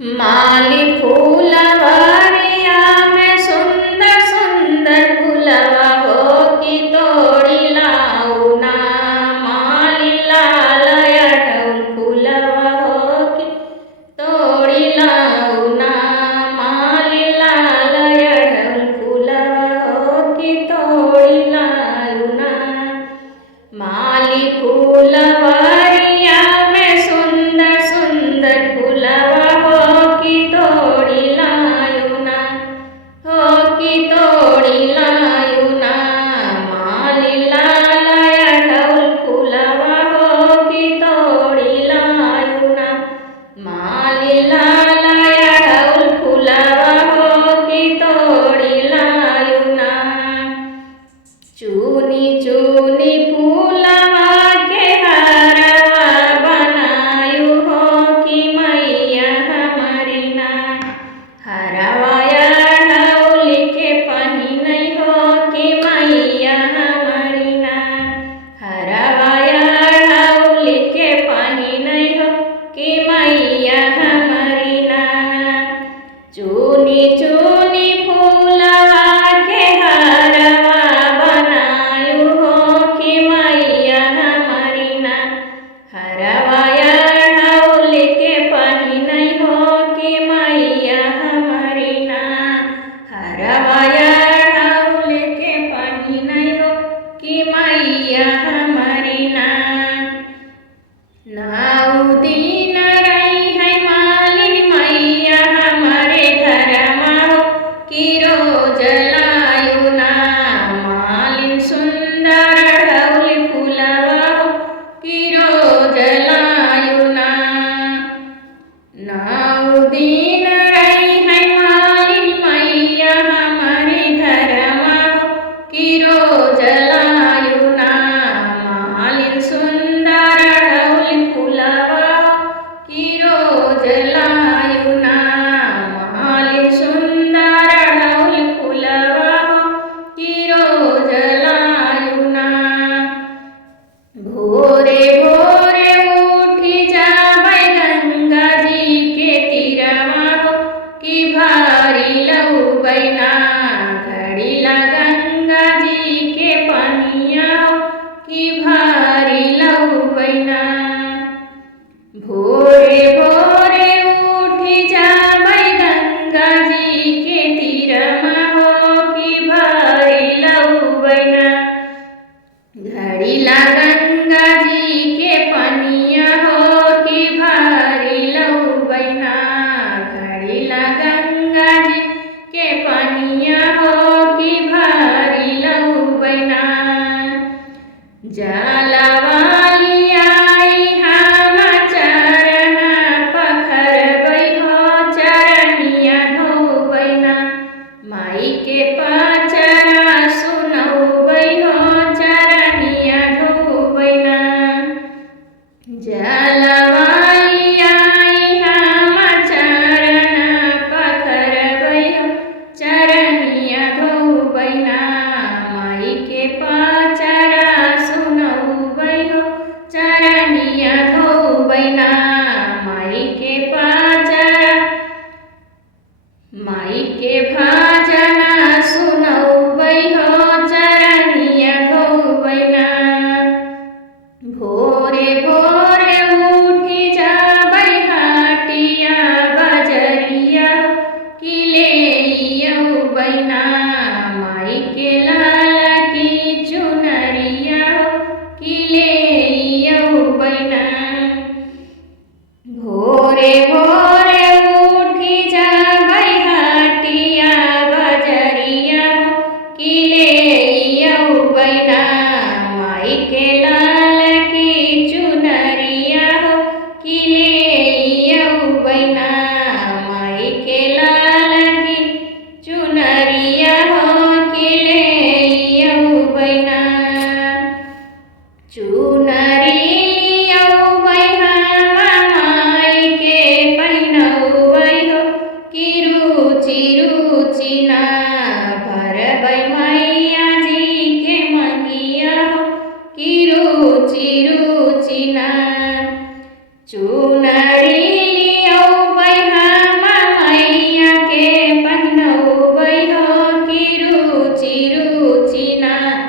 माली फूलवरिया में सुंदर सुंदर फूलवा हो कि तोड़ी लाऊ ना। माली लाल अड़हुल फूलवा हो कि तोड़ी लाऊ ना। माली लाल अड़हुल फूलवा हो कि तोड़ी लाऊ ना। माली फूलवरिया में सुंदर सुंदर फूलवा हो कि तोड़ी लाऊ ना। हो कि तोड़ी लाऊ ना। माली लाल अड़हुल फूलवा हो कि तोड़ी लाऊ ना। माली लाल अड़हुल फूलवा हो कि तोड़ी लाऊ ना। चूनी चूनी फूलवा के हारवा बनायु हो कि मैया हमारी ना। हरवा अड़हुल के पहिनै हो कि मैया हमारी ना। हरवा अड़हुल के पहिनै हो कि मैया हमारी ना। चूनी चूनी फूलवा के हारवा बनायु हो कि मैया हमारी ना। हरवा अड़हुल के पहिनै हो कि मैया हमारी ना। हरवा अड़हुल के पहिनै हो कि मैया हमारी ना। नौ दिन रही है मालिन मैया हमारे घरमा हो कि रोज लायु ना। मालिन सुंदर अड़हुल फूलवा हो कि रोज लायु ना। नौ दिन रही है मालिन मैया हमारे घरमा हो कि रोज लायु ना। मालिन सुंदर अड़हुल फूलवा हो कि रोज लायु ना। मालिन सुंदर अड़हुल फूलवा हो कि रोज लायु ना। भोरे भोरे उठी जाबै गंगा जी के तीरवा हो कि भारी लउबै ना। घड़ीला गंगा जी के पनिया हो कि भारी लउबै ना। भोरे भोरे उठी जाबै गंगा जी के तीरमा हो कि भारी लउबै ना। घड़ीला गंगा जी के पनिया हो कि भारी लउबै ना। घड़ीला गंगा जी के पनिया हो कि भारी लउबै ना। जलवाली आई हम चरण पखरबै हो चरनिया धोबै ना। माई के पचरा सुनौबै हो चरनिया धोबै ना। जलवाली आई हम चरण पखरबै हो चरनिया धोबै ना। माई के पचरा सुनौबै हो चरनिया धोबै ना। माई के पचरा माई के भजन सुनौबै हो चरनिया धोबै ना। भोरे भोरे उठी जाबै हटिया बजरिया कि लेइयौबै ना। माई के लाल की चुनरिया कि लेइयौबै ना। भोरे भोरे उठी जाबै हटिया बजरिया कि लेइयौबै ना। माई के लाल की चुनरिया कि लेइयौबै ना। माई के लाल की चुनरिया कि लेइयौबै ना। चुनरी लियौबै हम माई के पहिनौबै हो कि रुचि रुचि ना। भरबै मैया जी के मंगिया हो कि रुचि रुचि ना। चुनरी लियौबै हम उठिना